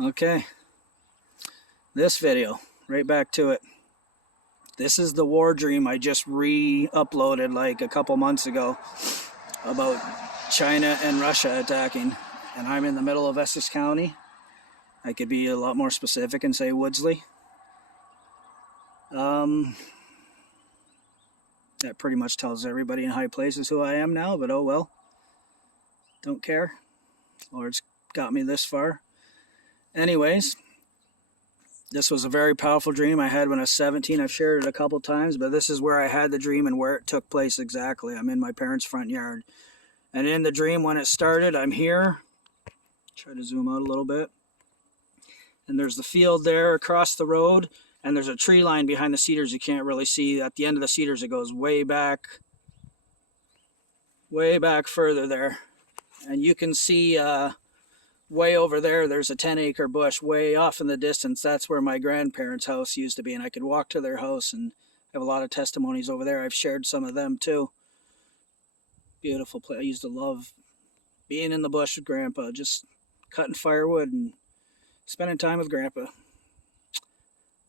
Okay, this video, right back to it. This is the war dream I just re-uploaded like a couple months ago about China and Russia attacking. And I'm in the middle of Essex County. I could be a lot more specific and say Woodsley. That pretty much tells everybody in high places who I am now, but oh well. Don't care. Lord's got me this far. Anyways, this was a very powerful dream I had when I was 17. I've shared it a couple times, but this is where I had the dream and where it took place exactly. I'm in my parents' front yard. And in the dream, when it started, I'm here. Try to zoom out a little bit. And there's the field there across the road, and there's a tree line behind the cedars you can't really see. At the end of the cedars, it goes way back further there. And you can see way over there, there's a 10-acre bush way off in the distance. That's where my grandparents' house used to be, and I could walk to their house, and I have a lot of testimonies over there. I've shared some of them too. Beautiful place. I used to love being in the bush with Grandpa, just cutting firewood and spending time with Grandpa.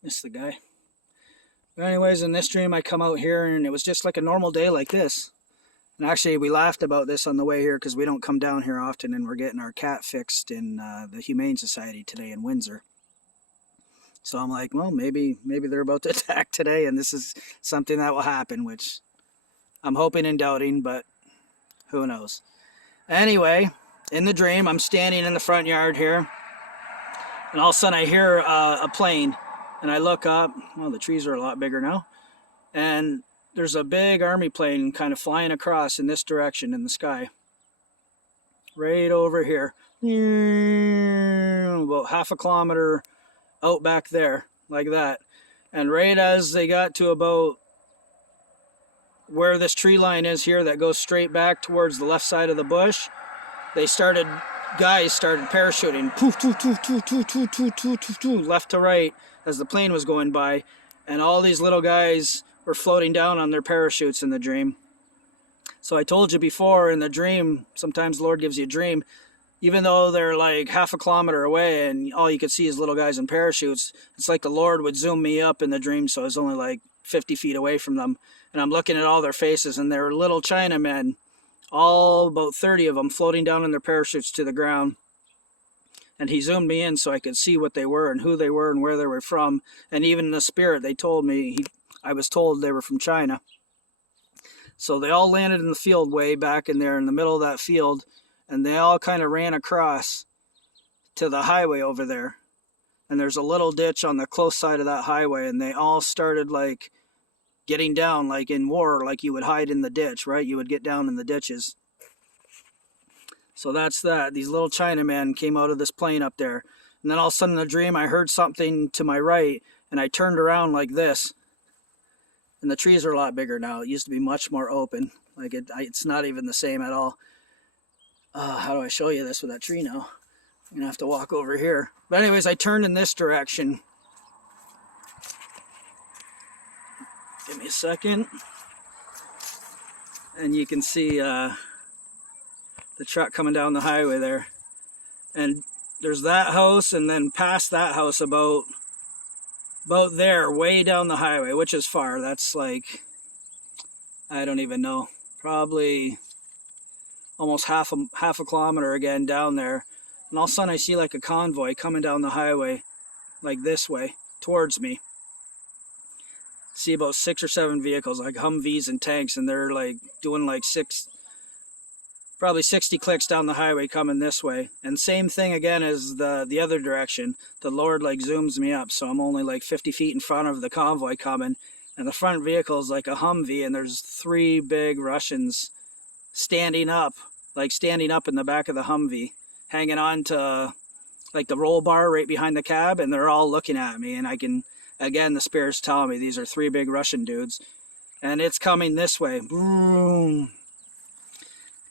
Miss the guy. But anyways, in this dream, I come out here, and it was just like a normal day like this. And actually, we laughed about this on the way here because we don't come down here often, and we're getting our cat fixed in the Humane Society today in Windsor. So I'm like, well, maybe they're about to attack today, and this is something that will happen, which I'm hoping and doubting, but who knows. Anyway, in the dream, I'm standing in the front yard here, and all of a sudden I hear a plane, and I look up. Well, the trees are a lot bigger now, and there's a big army plane kind of flying across in this direction in the sky. Right over here. About half a kilometer out back there, like that. And right as they got to about where this tree line is here that goes straight back towards the left side of the bush, guys started parachuting. Poof, poof, poof, poof, poof, poof, poof, poof, poof, left to right as the plane was going by. And all these little guys were floating down on their parachutes in the dream. So I told you before, in the dream, sometimes the Lord gives you a dream, even though they're like half a kilometer away and all you could see is little guys in parachutes, it's like the Lord would zoom me up in the dream, so I was only like 50 feet away from them. And I'm looking at all their faces, and they're little Chinamen, all about 30 of them, floating down in their parachutes to the ground. And he zoomed me in so I could see what they were and who they were and where they were from. And even in the spirit, they told me, I was told they were from China. So they all landed in the field way back in there in the middle of that field, and they all kind of ran across to the highway over there. And there's a little ditch on the close side of that highway, and they all started like getting down like in war, like you would hide in the ditch, right? You would get down in the ditches. So that's that. These little Chinamen came out of this plane up there. And then all of a sudden in the dream, I heard something to my right, and I turned around like this. And the trees are a lot bigger now. It used to be much more open. Like it's not even the same at all. How do I show you this with that tree now? I'm going to have to walk over here. But anyways, I turned in this direction. Give me a second. And you can see the truck coming down the highway there. And there's that house, and then past that house about there, way down the highway, which is far. That's like, I don't even know, probably almost half a kilometer again down there. And all of a sudden I see like a convoy coming down the highway like this way towards me. See about 6 or 7 vehicles, like Humvees and tanks, and they're like doing like probably 60 clicks down the highway coming this way. And same thing again as the other direction. The Lord like zooms me up, so I'm only like 50 feet in front of the convoy coming. And the front vehicle is like a Humvee, and there's 3 big Russians standing up in the back of the Humvee, hanging on to like the roll bar right behind the cab, and they're all looking at me. And I can, again, the Spirit's telling me these are 3 big Russian dudes. And it's coming this way. Boom.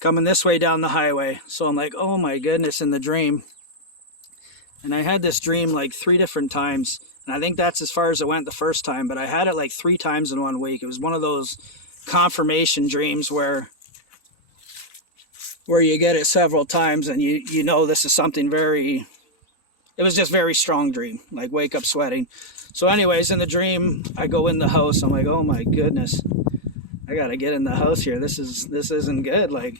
Coming this way down the highway. So I'm like, oh my goodness, in the dream. And I had this dream like 3 different times. And I think that's as far as it went the first time. But I had it like 3 times in 1 week. It was one of those confirmation dreams where you get it several times and you know this is something very it was just very strong dream, like wake up sweating. So anyways, in the dream, I go in the house. I'm like, oh my goodness, I gotta get in the house here. This isn't good. Like,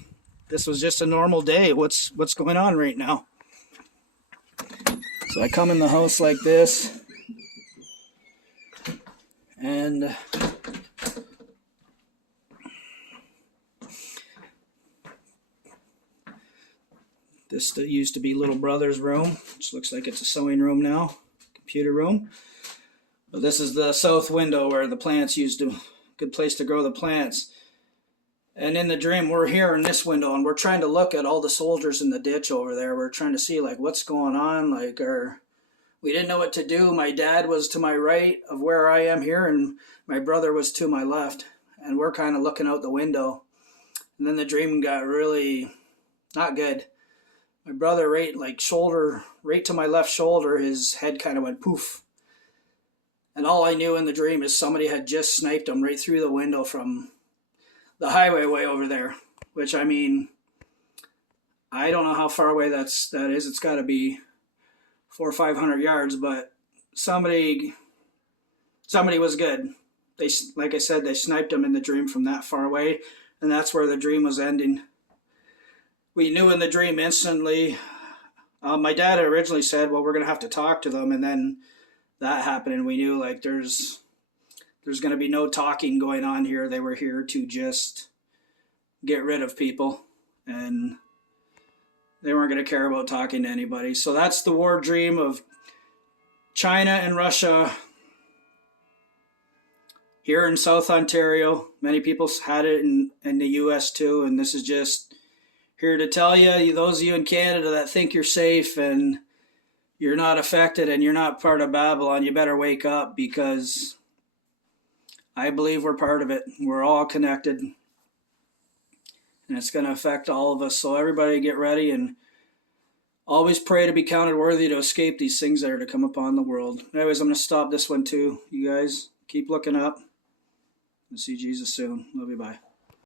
this was just a normal day. What's going on right now? So I come in the house like this, and this used to be little brother's room, which looks like it's a sewing room now, computer room. But this is the south window where the plants used to, good place to grow the plants. And in the dream, we're here in this window, and we're trying to look at all the soldiers in the ditch over there. We're trying to see, like, what's going on. Like, we didn't know what to do. My dad was to my right of where I am here, and my brother was to my left. And we're kind of looking out the window. And then the dream got really not good. My brother, right to my left shoulder, his head kind of went poof. And all I knew in the dream is somebody had just sniped him right through the window from the highway way over there, which, I mean, I don't know how far away that is. It's got to be 400 or 500 yards, but somebody was good. They, like I said, they sniped him in the dream from that far away, and that's where the dream was ending. We knew in the dream instantly. My dad originally said, well, we're going to have to talk to them, and then that happened, and we knew, like, there's going to be no talking going on here. They were here to just get rid of people, and they weren't going to care about talking to anybody. So that's the war dream of China and Russia here in South Ontario. Many people had it in the U.S. too, and this is just here to tell you, those of you in Canada that think you're safe and you're not affected and you're not part of Babylon, you better wake up, because I believe we're part of it. We're all connected, and it's going to affect all of us. So everybody get ready and always pray to be counted worthy to escape these things that are to come upon the world. Anyways, I'm going to stop this one too. You guys keep looking up and see Jesus soon. Love you. Bye.